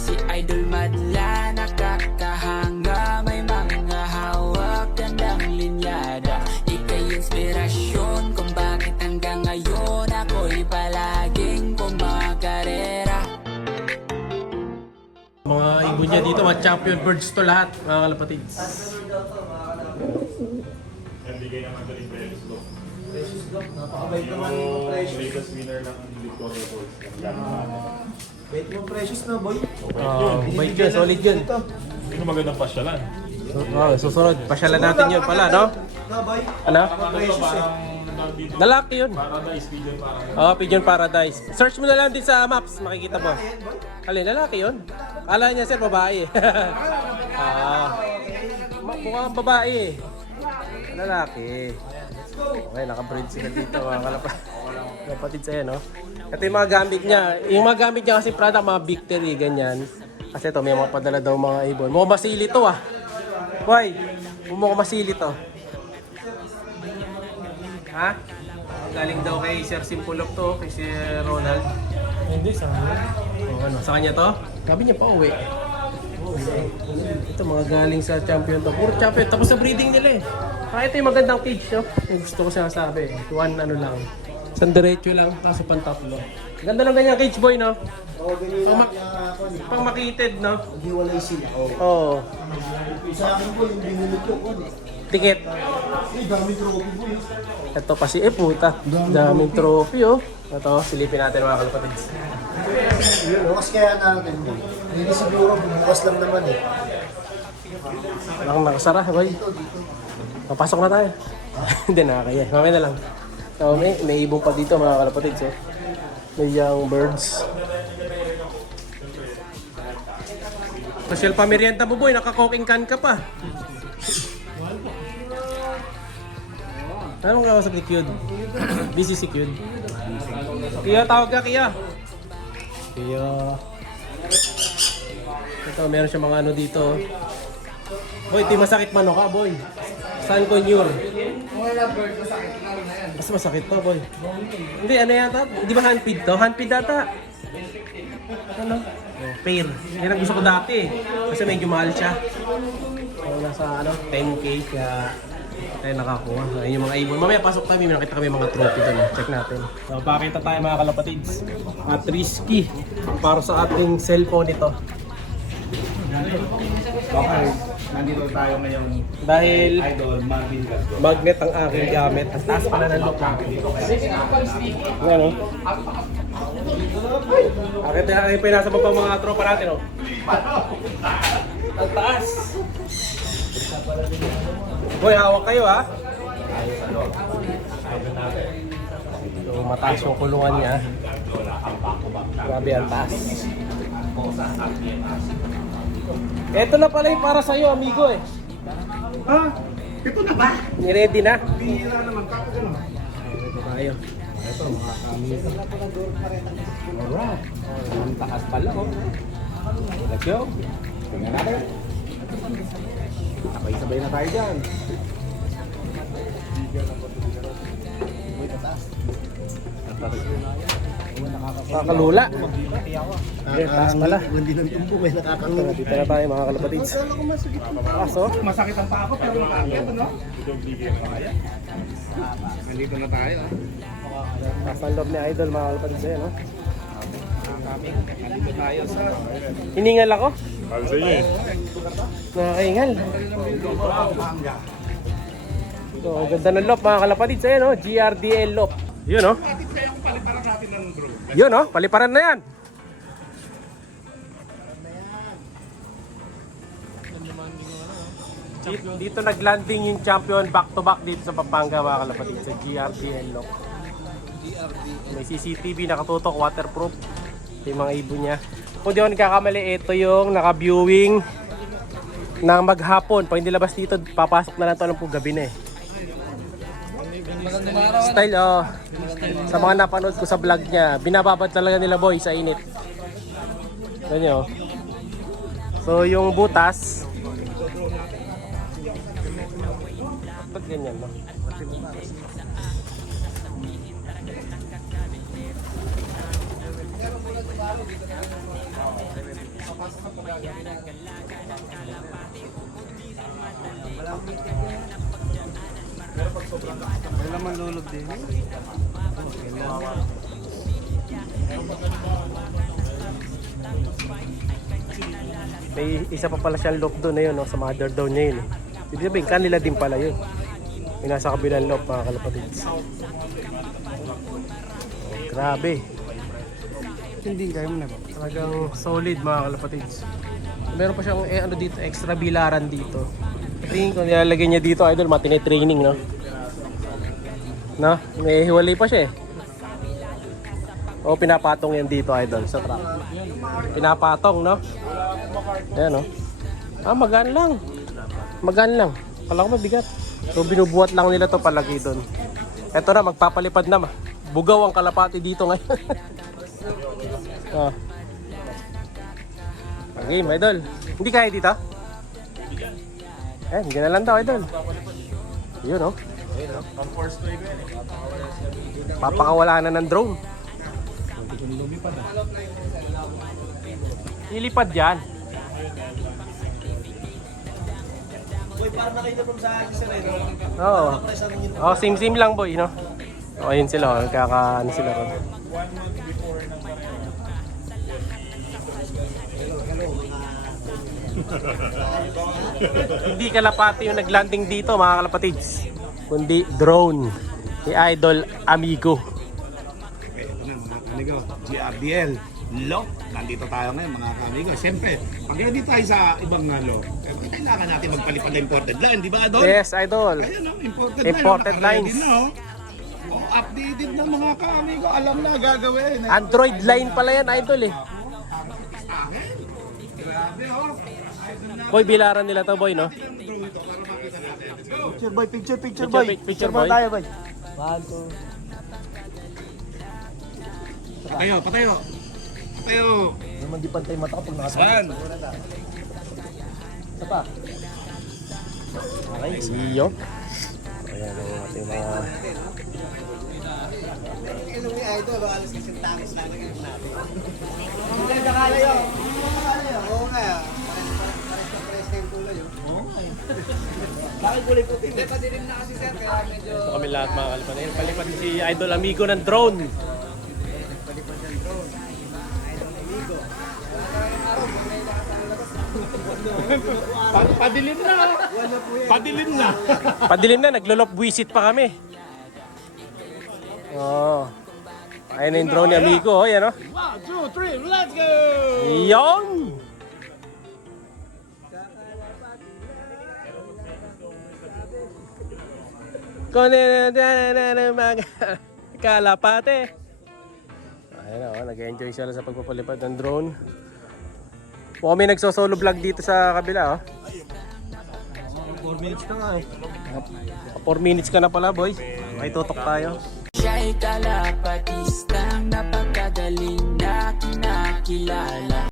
si Idol madla, nakakahanga, may mga hawak, gandang linyada. Ika'y inspirasyon kung bakit hanggang ngayon ako'y palaging kumakarera. Mga ibon niya dito, mga champion birds to lahat, mga kalapatids. Nabigay naman ito ni Precious Block. Precious Block, napakabait naman yung Precious. Latest winner ng Victoria Falls. Bait mo Precious na boy. Bait yun, solid yun. Ito magandang pasyalan. Susunod, pasyalan natin yun pala, no? Na boy. Ano? Precious eh. Lalaki yun. Paradise, Pigeon Paradise. Pigeon Paradise. Search mo na lang din sa maps, makikita mo. Alin, lalaki yun? Kala niya sir, babae. Mukhang babae eh. Lalaki. Okay, nakabreed sila dito mga kalapatid sa'yo, no? Ito yung mga gamit niya. Yung mga gamit niya kasi product, mga victory, ganyan. Kasi ito, may mga padala daw mga ibon. Mukhang masili to ah. Why? Mukhang masili to. Ha? Galing daw kay Sir Simpulok to, kay Sir Ronald. Hindi, sa kanya. Ano, sa kanya to? Sabi niya pa uwi. Ito mga galing sa champion to. Puro champion. Tapos sa breeding nila eh. Ito yung magandang cage, no? Yung gusto ko sinasabi. One ano lang. Isang diretso lang, kaso pang tatlo. Ganda lang ganyan cage boy, no? Oo, ganyan lang Pang makitid, no? Hiwalay sila. Oo. Sa akin po yung binulot ko. Tikit. Ay, daming trophy boy. Ito pa si puta. Daming trophy, oh. Ito, silipin natin mga kalapatids. Bukas kaya natin boy. Hindi siguro, bukas lang naman eh. Nakasara, boy. Papasok na tayo. Hindi nakakaya. Mamaya na lang. So, may ibong pa dito mga kalapatids, oh. May young birds. Social pamerienda mo boy, naka-cooking can ka pa. Anong kausap ni Kyud? Busy si Kyud. Kaya tawag ka, Kaya. Kaya. Ito, meron siya mga ano dito. Boy, ito yung masakit mano ka, boy. Sun Conure. Mas masakit to, boy. Hindi, ano yata? Di ba handpid to? Handpid data. Ano? Pair. Yan ang gusto ko dati. Kasi medyo mahal siya. Nasa ano, 10k. Kaya tayo nakakuha. Ayun yung mga ibon. Mamaya pasok tayo, may nakita kami mga trophy doon. Check natin. So, pakita tayo mga kalapatids. At risky para sa ating cellphone ito. Okay, nandito tayo ngayon. Dahil Idol, Marvin Gaston. magnet ang aking gamit. At taas pala ng lock natin. Ano? Akit na aking pinasa pa pang mga tropa natin, oh. Ang taas. Boy, hawak kayo, ha? So, mataas yung kulungan niya. Grabe, ang taas. Ito na pala yung para sa'yo, amigo, eh. Ha? Ito na ba? Niready na. Bihira naman. Tapos ano? Ito tayo. Ito, mga kami. Alright. Ang taas pala, oh. Let's go. Tingnan natin. Sabay-sabay na tayo dyan. Nakakalula. Okay, taas pala. Hindi ng tumbo, may nakakalula. Dito na tayo mga kalapatids. Aso? Masakit ang pako pero makakit, ano? Nandito na tayo, ah. Taas ang loob ni Idol mga kalapatids, eh, no? Nandito tayo sa... Hiningal ako. Para sa inyo, eh. Nakakaingal. So, ganda ng loob mga kalapatids, eh, no? GRDL loob. Yun, no? Yun, no? Paliparan na yan. Dito naglanding yung champion back-to-back dito sa Pampanga mga kalapatids sa GRDL lock. May CCTV nakatutok, waterproof. Ito yung mga ibon niya. Kung di ako nagkakamali, ito yung naka-viewing na maghapon. Pag hindi labas dito, papasok na lang ito. Alam po, gabi na eh. Style, oh. Sa mga napanood ko sa vlog niya, binababad talaga nila boy sa init. Ganyan, oh. So, yung butas, ba't ganyan, no? May laman lulog din. May isa pa pala siyang loop doon na yun, no? Sa mother down niya yun. Ibig sabihin, kanila din pala yun. Yung nasa kabilang loop, mga kalapatids. Oh, grabe. Hindi, kaya mo na ba? Talagang solid, mga kalapatids. Meron pa siyang ano dito, extra bilaran dito. Tingin ko nilalagay niya dito, idol, matine-training, no? No? May hiwalay pa siya eh. O, pinapatong yan dito, idol, sa truck. Pinapatong, no? Ayan, no? Ah, magaan lang. Magaan lang. Kala ko mabigat. So, binubuhat lang nila to palagi doon. Eto na, magpapalipad na. Bugaw ang kalapati dito ngayon. Oh. Okay, idol. Hindi kaya dito? Eh, hindi na lang daw, idol. Yun, no? Papakawala na ng drone. Ilipad yan. Boy, parang nakita mo sa akin, sir, eh. Oo. Oh, same lang, boy, no? O, yun sila, oh. Kakaano sila ron. Hindi kalapati yung naglanding dito, mga kalapatids. Kundi drone ni Idol Amigo. Ito na mga kamigo, GRDL, Lock. Nandito tayo ngayon mga kamigo. Siyempre, pag nandito tayo sa ibang lock, kailangan natin magpalipad ng imported line, di ba, Adol? Yes, Idol. Kaya no, imported, Imported line. lines. Din, no? Oh, updated na mga kamigo. Alam na gagawin. Android line pala yan, Idol eh. Grabe, oh. Boy, bilaran nila to, boy, no? Picture boy, picture Picture, boy. picture, boy. tayo, boy. Bago. Patayo, patayo. Patayo. Naman di pantay mata kapag nakasama. Saan? Isa pa. Okay, iyo. Ayan ang ating mga... Ilong ni Idol, alas kasi tangos lang natin. Hindi, nakalayo. Oo nga. Pares na yung kulay. Oo nga. Bakit kulay puti? Hindi, padilim na kasi sir, kaya medyo... Ito kami lahat mga kalapatids. Palipad si Idol Amigo ng drone. Palipad ng drone. Idol Amigo. Padilim na. Padilim na. Padilim na, naglolop visit pa kami. Oh. Ayun na yung drone ni Amigo, oh, yan, oh. 1, 2, 3, let's go! Yon! Mga kalapate. Ayun, oh, nag-enjoy sila sa pagpapalipad ng drone. Kung kami nagso-solo vlog dito sa kabila, oh. 4 minutes na nga eh. 4 minutes ka na pala, boy. May tutok tayo. Siya'y kalapatistang napakagaling na kinakilala.